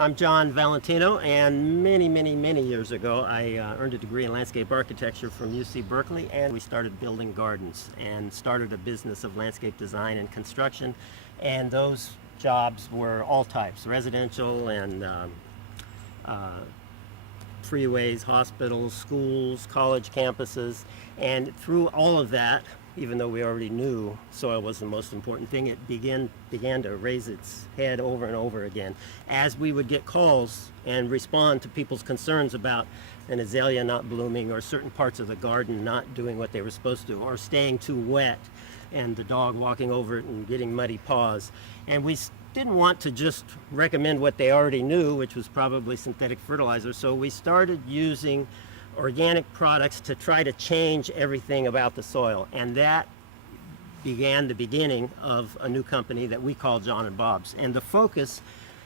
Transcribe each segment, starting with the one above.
I'm John Valentino, and many years ago, I earned a degree in landscape architecture from UC Berkeley, and we started building gardens and started a business of landscape design and construction. And those jobs were all types, residential and uh, freeways, hospitals, schools, college campuses. And through all of that, even though we already knew soil was the most important thing, it began to raise its head over and over again as we would get calls and respond to people's concerns about an azalea not blooming, or certain parts of the garden not doing what they were supposed to, or staying too wet and the dog walking over it and getting muddy paws. And we didn't want to just recommend what they already knew, which was probably synthetic fertilizer, so we started using organic products to try to change everything about the soil. And that began the beginning of a new company that we call John and Bob's. And the focus,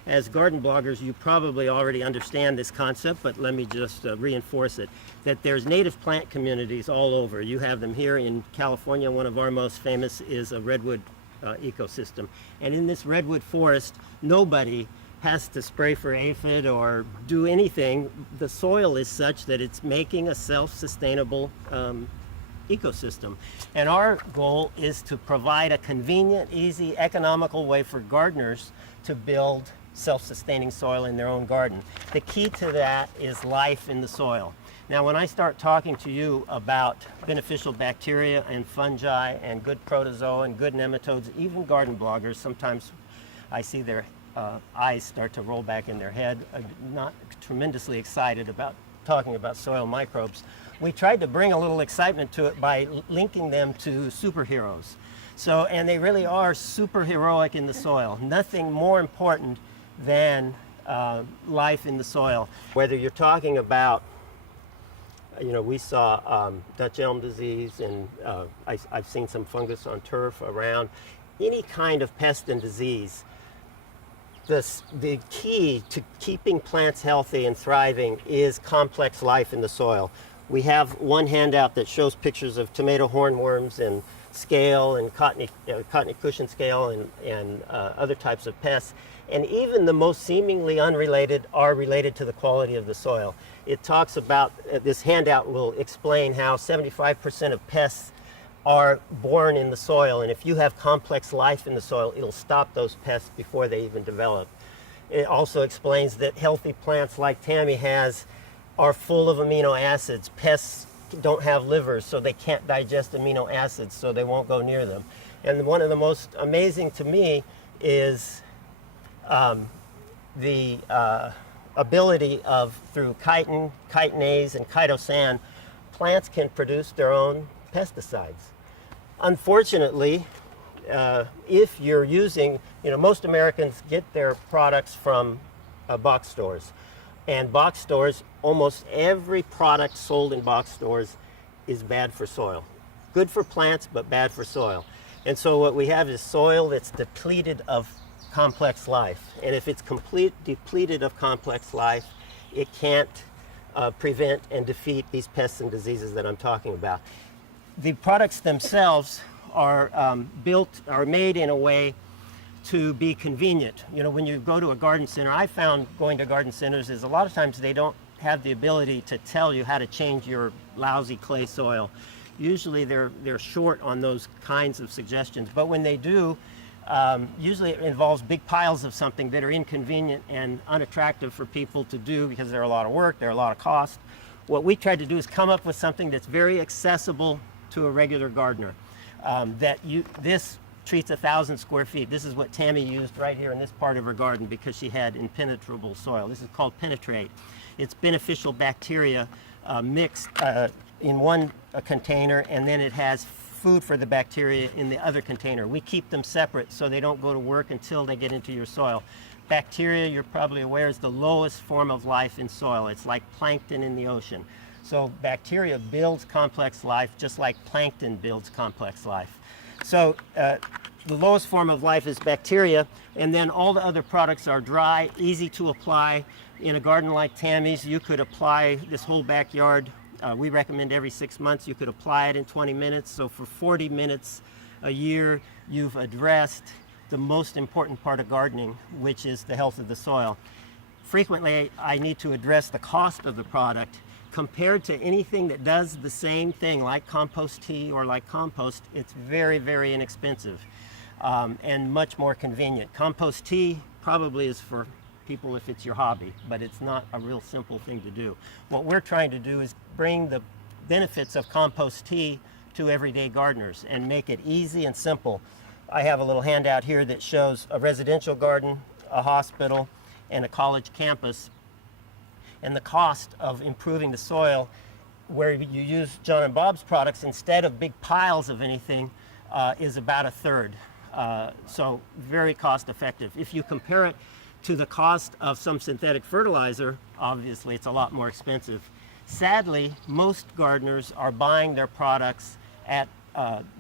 as garden bloggers, you probably already understand this concept, but let me just reinforce it, that there's native plant communities all over. You have them here in California. One of our most famous is a redwood ecosystem. And in this redwood forest, nobody has to spray for aphid or do anything. The soil is such that it's making a self-sustainable ecosystem. And our goal is to provide a convenient, easy, economical way for gardeners to build self-sustaining soil in their own garden. The key to that is life in the soil. Now, when I start talking to you about beneficial bacteria and fungi and good protozoa and good nematodes, even garden bloggers, sometimes I see their eyes start to roll back in their head, not tremendously excited about talking about soil microbes. We tried to bring a little excitement to it by linking them to superheroes. So, and they really are superheroic in the soil. Nothing more important than life in the soil. Whether you're talking about, we saw Dutch elm disease, and I've seen some fungus on turf around, any kind of pest and disease. The key to keeping plants healthy and thriving is complex life in the soil. We have one handout that shows pictures of tomato hornworms and scale and cottony cushion scale and other types of pests. And even the most seemingly unrelated are related to the quality of the soil. It talks about, this handout will explain how 75% of pests are born in the soil, and if you have complex life in the soil, it'll stop those pests before they even develop. It also explains that healthy plants like Tammy has are full of amino acids. Pests don't have livers, so they can't digest amino acids, so they won't go near them. And one of the most amazing to me is the ability of, through chitin, chitinase, and chitosan, plants can produce their own pesticides. Unfortunately, if you're using, most Americans get their products from box stores. And box stores, almost every product sold in box stores is bad for soil. Good for plants, but bad for soil. And so what we have is soil that's depleted of complex life. And if it's depleted of complex life, it can't prevent and defeat these pests and diseases that I'm talking about. The products themselves are made in a way to be convenient. When you go to a garden center, I found going to garden centers is a lot of times they don't have the ability to tell you how to change your lousy clay soil. Usually they're short on those kinds of suggestions, but when they do, usually it involves big piles of something that are inconvenient and unattractive for people to do because they're a lot of work, they're a lot of cost. What we tried to do is come up with something that's very accessible to a regular gardener. This treats 1,000 square feet. This is what Tammy used right here in this part of her garden because she had impenetrable soil. This is called penetrate. It's beneficial bacteria mixed in one container, and then it has food for the bacteria in the other container. We keep them separate so they don't go to work until they get into your soil. Bacteria, you're probably aware, is the lowest form of life in soil. It's like plankton in the ocean. So bacteria builds complex life just like plankton builds complex life. So the lowest form of life is bacteria, and then all the other products are dry, easy to apply. In a garden like Tammy's, you could apply this whole backyard. We recommend every 6 months. You could apply it in 20 minutes. So for 40 minutes a year, you've addressed the most important part of gardening, which is the health of the soil. frequently I need to address the cost of the product compared to anything that does the same thing, like compost tea or like compost. It's very, very inexpensive and much more convenient. Compost tea probably is for people if it's your hobby, but it's not a real simple thing to do. What we're trying to do is bring the benefits of compost tea to everyday gardeners and make it easy and simple. I have a little handout here that shows a residential garden, a hospital, and a college campus, and the cost of improving the soil where you use John and Bob's products instead of big piles of anything is about a third. So very cost effective. If you compare it to the cost of some synthetic fertilizer, obviously it's a lot more expensive. Sadly, most gardeners are buying their products at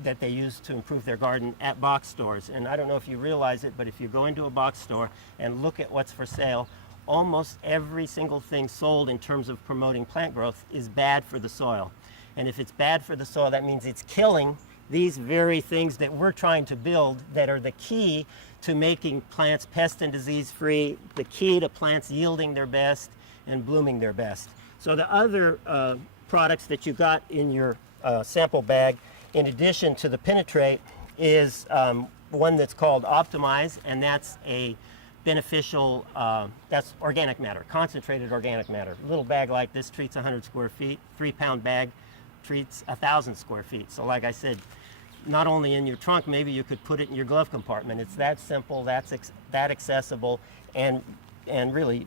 that they use to improve their garden at box stores. And I don't know if you realize it, but if you go into a box store and look at what's for sale, almost every single thing sold in terms of promoting plant growth is bad for the soil. And if it's bad for the soil, that means it's killing these very things that we're trying to build that are the key to making plants pest and disease free, the key to plants yielding their best and blooming their best. So the other products that you got in your sample bag, in addition to the penetrate, is one that's called Optimize, and that's a beneficial, that's organic matter, concentrated organic matter. A little bag like this treats 100 square feet, 3-pound bag treats 1,000 square feet. So like I said, not only in your trunk, maybe you could put it in your glove compartment. It's that simple, that accessible, and really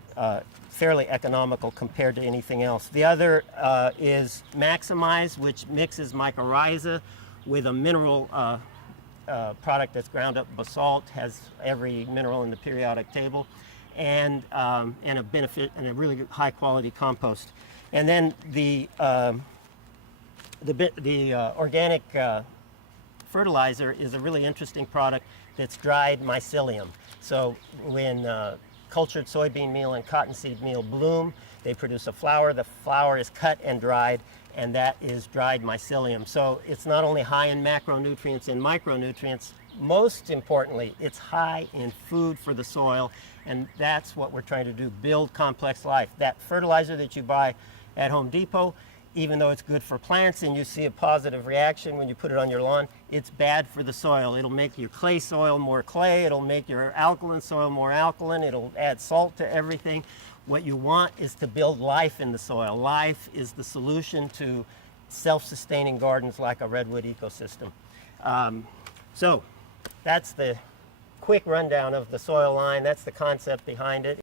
fairly economical compared to anything else. The other is Maximize, which mixes mycorrhiza with a mineral product that's ground up basalt, has every mineral in the periodic table, and a benefit and a really good, high quality compost. And then the organic fertilizer is a really interesting product that's dried mycelium. So when cultured soybean meal and cottonseed meal bloom, they produce a flower. The flower is cut and dried, and that is dried mycelium. So it's not only high in macronutrients and micronutrients, most importantly, it's high in food for the soil, and that's what we're trying to do, build complex life. That fertilizer that you buy at Home Depot, even though it's good for plants and you see a positive reaction when you put it on your lawn, it's bad for the soil. It'll make your clay soil more clay, it'll make your alkaline soil more alkaline, it'll add salt to everything. What you want is to build life in the soil. Life is the solution to self-sustaining gardens like a redwood ecosystem. So that's the quick rundown of the soil line. That's the concept behind it.